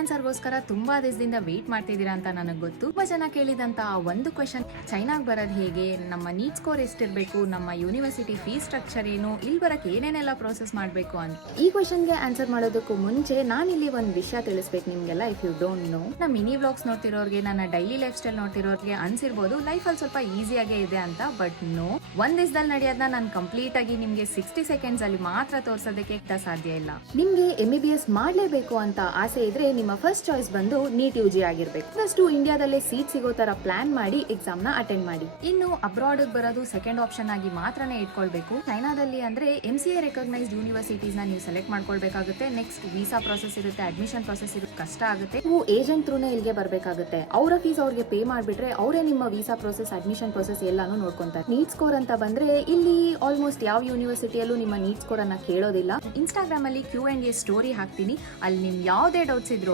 ಆನ್ಸರ್ಗೋಸ್ಕರ ತುಂಬಾ ದಿವಸದಿಂದ ವೇಟ್ ಮಾಡ್ತಿದ್ದೀರಾ ಅಂತ ನನಗೆ ಗೊತ್ತು. ತುಂಬಾ ಜನ ಕೇಳಿದಂತ ಒಂದು ಕ್ವೆಶನ್, ಚೈನಾಗ್ ಬರೋದು ಹೇಗೆ, ನಮ್ಮ ನೀಟ್ ಸ್ಕೋರ್ ಎಷ್ಟಿರ್ಬೇಕು, ನಮ್ಮ ಯೂನಿವರ್ಸಿಟಿ ಫೀಸ್ ಸ್ಟ್ರಕ್ಚರ್ ಏನು, ಇಲ್ಲಿ ಬರಕ್ಕೆ ಏನೇನೆಲ್ಲ ಪ್ರೋಸೆಸ್ ಮಾಡಬೇಕು ಅಂತ. ಈ ಕ್ವೆಶನ್ಗೆ ಆನ್ಸರ್ ಮಾಡೋದಕ್ಕೂ ಮುಂಚೆ ನಾನಿಲ್ಲಿ ಒಂದು ವಿಷಯ ತಿಳಿಸ್ಬೇಕು ನಿಮ್ಗೆಲ್ಲ. ಇಫ್ ಯು ಡೋಂಟ್ ನೋ, ನಮ್ಮ ಮಿನಿ ವ್ಲಾಗ್ಸ್ ನೋಡ್ತಿರೋರ್ಗೆ, ನನ್ನ ಡೈಲಿ ಲೈಫ್ ಸ್ಟೈಲ್ ನೋಡ್ತಿರೋರ್ಗೆ ಅನ್ಸಿರ್ಬೋದು ಲೈಫಲ್ಲಿ ಸ್ವಲ್ಪ ಈಸಿಯಾಗೇ ಇದೆ ಅಂತ. ಬಟ್ ನೋ, ಒಂದ್ ದಿವಸದಲ್ಲಿ ನಡೆಯೋದನ್ನ ನಾನು ಕಂಪ್ಲೀಟ್ ಆಗಿ ನಿಮ್ಗೆ 60 ಸೆಕೆಂಡ್ಸ್ ಅಲ್ಲಿ ಮಾತ್ರ ತೋರ್ಸೋದಕ್ಕೆ ಸಾಧ್ಯ ಇಲ್ಲ. ನಿಮ್ಗೆ MBBS ಮಾಡ್ಲೇಬೇಕು ಅಂತ ಆಸೆ ಇದ್ರೆ ನಿಮ್ಮ ಫಸ್ಟ್ ಚಾಯ್ಸ್ ಬಂದು ನೀಟ್ UG ಆಗಿರ್ಬೇಕು. ಫಸ್ಟ್ ಇಂಡಿಯಾದಲ್ಲೇ ಸೀಟ್ ಸಿಗೋ ತರ ಪ್ಲಾನ್ ಮಾಡಿ ಎಕ್ಸಾಮ್ ನ ಅಟೆಂಡ್ ಮಾಡಿ. ಇನ್ನು ಅಬ್ರಾಡ್ ಬರೋದು ಸೆಕೆಂಡ್ ಆಪ್ಷನ್ ಆಗಿ ಮಾತ್ರನೇ ಇಟ್ಕೊಳ್ಬೇಕು. ಚೈನಾದಲ್ಲಿ ಅಂದ್ರೆ MCA ರೆಕಗ್ನೈಸ್ಡ್ ಯೂನಿವರ್ಸಿಟೀಸ್ ನ ನೀವು ಸೆಲೆಕ್ಟ್ ಮಾಡ್ಕೊಳ್ಬೇಕಾಗುತ್ತೆ. ನೆಕ್ಸ್ಟ್ ವೀಸಾ ಪ್ರೊಸೆಸ್ ಇರುತ್ತೆ, ಅಡ್ಮಿಷನ್ ಪ್ರೊಸೆಸ್ ಇರುತ್ತೆ, ಕಷ್ಟ ಆಗುತ್ತೆ. ನೀವು ಏಜೆಂಟ್ ಥ್ರೂನೇ ಇಲ್ಲಿಗೆ ಬರ್ಬೇಕಾಗುತ್ತೆ. ಅವರ ಫೀಸ್ ಅವ್ರಿಗೆ ಪೇ ಮಾಡ್ಬಿಟ್ರೆ ಅವರೇ ನಿಮ್ಮ ವೀಸಾ ಪ್ರೊಸೆಸ್, ಅಡ್ಮಿಷನ್ ಪ್ರೊಸೆಸ್ ಎಲ್ಲಾನು ನೋಡ್ಕೊಂತಾರೆ. ನೀಟ್ ಸ್ಕೋರ್ ಅಂತ ಬಂದ್ರೆ ಇಲ್ಲಿ ಆಲ್ಮೋಸ್ಟ್ ಯಾವ ಯೂನಿವರ್ಸಿಟಿಯಲ್ಲೂ ನಿಮ್ಮ ನೀಟ್ ಸ್ಕೋರ್ ಅನ್ನ ಕೇಳೋದಿಲ್ಲ. ಇನ್ಸ್ಟಾಗ್ರಾಮ್ ಅಲ್ಲಿ Q&A ಸ್ಟೋರಿ ಹಾಕ್ತೀನಿ, ಅಲ್ಲಿ ನಿಮ್ ಯಾವುದೇ ಡೌಟ್ಸ್ ಇದ್ರು